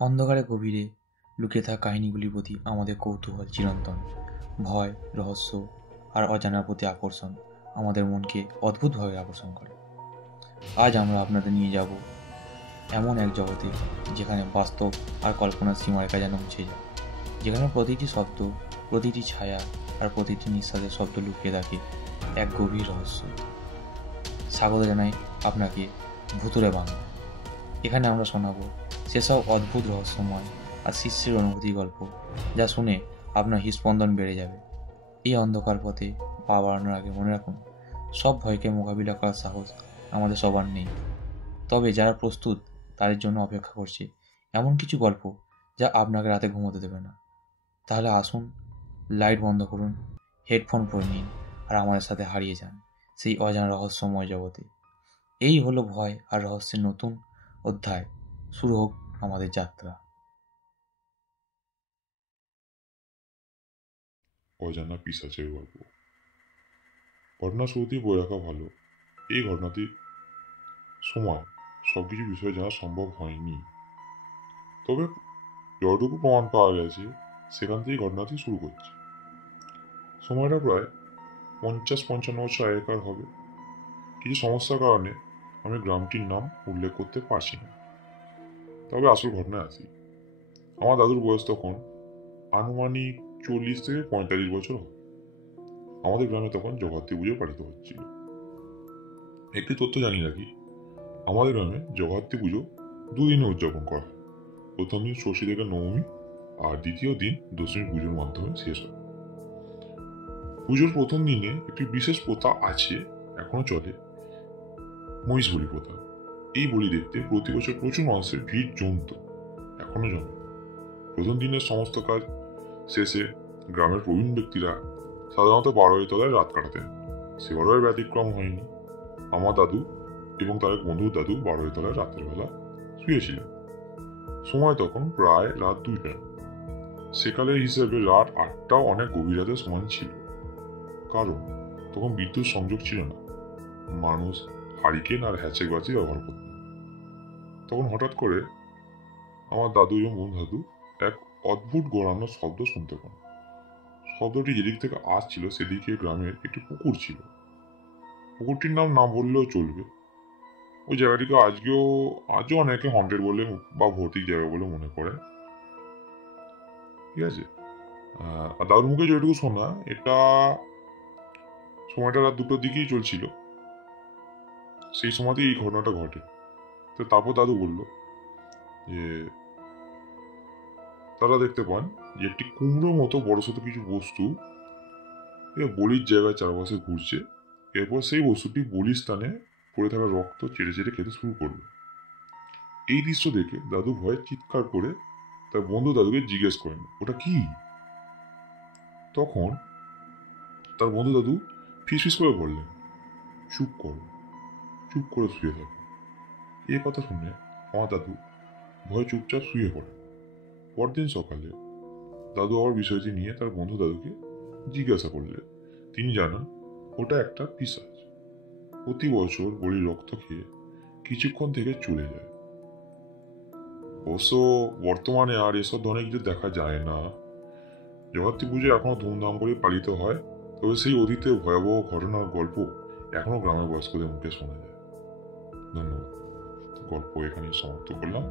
অন্ধকারে গভীরে লুকিয়ে থাকা কাহিনীগুলির প্রতি আমাদের কৌতূহল চিরন্তন। ভয়, রহস্য আর অজানার প্রতি আকর্ষণ আমাদের মনকে অদ্ভুতভাবে আকর্ষণ করে। আজ আমরা আপনাদের নিয়ে যাব এমন এক জগতে যেখানে বাস্তব আর কল্পনার সীমারেখা যেন মুছে যায়, যেখানে প্রতিটি শব্দ, প্রতিটি ছায়া আর প্রতিটি নিঃশ্বাসের শব্দ লুকিয়ে থাকে এক গভীর রহস্য। স্বাগত জানাই আপনাকে ভুতুড়ে বাংলা। এখানে আমরা শোনাবো সেসব অদ্ভুত রহস্যময় আর শিষ্যের অনুভূতি গল্প, যা শুনে আপনার হৃৎস্পন্দন বেড়ে যাবে। এই অন্ধকার পথে পা বাড়ানোর আগে মনে রাখুন, সব ভয়কে মোকাবিলা করার সাহস আমাদের সবার নেই, তবে যারা প্রস্তুত তাদের জন্য অপেক্ষা করছে এমন কিছু গল্প যা আপনাকে রাতে ঘুমোতে দেবে না। তাহলে আসুন, লাইট বন্ধ করুন, হেডফোন পরে নিন আর আমাদের সাথে হারিয়ে যান সেই অজানা রহস্যময় জগতে। এই হলো ভয় আর রহস্যের নতুন অধ্যায়। শুরু হোক আমাদের যাত্রা। অজানা পিশাচের গল্প। ঘটনা শুরুতেই বই রাখা ভালো। এই ঘটনাটির সময় সবকিছু বিষয়ে জানা সম্ভব হয়নি, তবে যতটুকু প্রমাণ পাওয়া গেছে সেখান থেকেই ঘটনাটি শুরু করছে। সময়টা প্রায় 50-55 বছর আগেকার হবে। কিছু সমস্যার কারণে আমি গ্রামটির নাম উল্লেখ করতে পারছি না, তবে আসল ঘটনায় আসি। আমার দাদুর বয়স তখন আনুমানিক 40 থেকে 45 বছর হবে। আমাদের গ্রামে তখন জগদ্ধাত্রী পুজো পালিত হচ্ছিল। একটি তথ্য জানিয়ে রাখি, আমাদের গ্রামে জগদ্ধাত্রী পুজো দুদিনে উদযাপন করা হয়। প্রথম দিন ষষ্ঠী থেকে নবমী, আর দ্বিতীয় দিন দশমী পুজোর মাধ্যমে শেষ হয়। পুজোর প্রথম দিনে একটি বিশেষ প্রথা আছে, এখনো চলে, মহিষ বলি প্রথা। এই বলি দেখতে প্রতি বছর প্রচুর মানুষের ভিড় জমত, এখনো জমে। প্রথম দিনের সমস্ত কাজ শেষে গ্রামের প্রবীণ ব্যক্তিরা সাধারণত বারোই তলায় রাত কাটাতেন। সেবারও এর ব্যতিক্রম হয়নি। আমার দাদু এবং তার এক বন্ধুর দাদু বারোই তলায় রাতের বেলা শুয়েছিলেন। সময় তখন প্রায় রাত 2টা। সেকালের হিসেবে রাত 8টাও অনেক গভীর রাতের সমান ছিল, কারণ তখন বিদ্যুৎ সংযোগ ছিল না। মানুষ হারিকেন আর হ্যাচেক বাতি ব্যবহার করত। তখন হঠাৎ করে আমার দাদু এবং বন্ধু দাদু এক অদ্ভুত গড়ানোর শব্দ শুনতে পান। শব্দটি যেদিক থেকে আসছিল সেদিকে গ্রামের একটি পুকুর ছিল। পুকুরটির নাম বললেও চলবে। ওই জায়গাটিকে আজও অনেকে হন্টেড বলে বা ভৌতিক জায়গা বলে মনে করে। ঠিক আছে। আর দাদুর মুখে যেটুকু শোনা, এটা সময়টা রাত 2টোর দিকেই চলছিল। সেই সময়তেই এই ঘটনাটা ঘটে। তো তারপর দাদু বলল যে তারা দেখতে পান যে একটি কুমড়োর মতো বড়সড় কিছু বস্তু বলির জায়গায় চারপাশে ঘুরছে। এরপর সেই বস্তুটি বলির স্থানে পড়ে থাকা রক্ত চেটে চেটে খেতে শুরু করলো। এই দৃশ্য দেখে দাদু ভয়ে চিৎকার করে তার বন্ধু দাদুকে জিজ্ঞেস করেন, ওটা কি? তখন তার বন্ধু দাদু ফিস করে বললেন, চুপ করো, চুপ করে শুয়ে থাকো। এই কথা শুনে আমার দাদু ভয়ে চুপচাপ শুয়ে পড়ে। পরদিন সকালে দাদু আবার বিষয়টি নিয়ে তার বন্ধু দাদুকে জিজ্ঞাসা করলে তিনি জানান ওটা একটা পিশাচ। প্রতি বছর বলির রক্ত খেয়ে কিছুক্ষণ থেকে চলে যায়। অবশ্য বর্তমানে আর এসব ধরনের কিছু দেখা যায় না। জগদ্ধাত্রী পুজো এখনো ধুমধাম করে পালিত হয়, তবে সেই অতীতের ভয়াবহ ঘটনার গল্প এখনো গ্রামের বয়স্কদের মুখে শোনা যায়। ধন্যবাদ। গল্প এখানেই সমাপ্ত করলাম।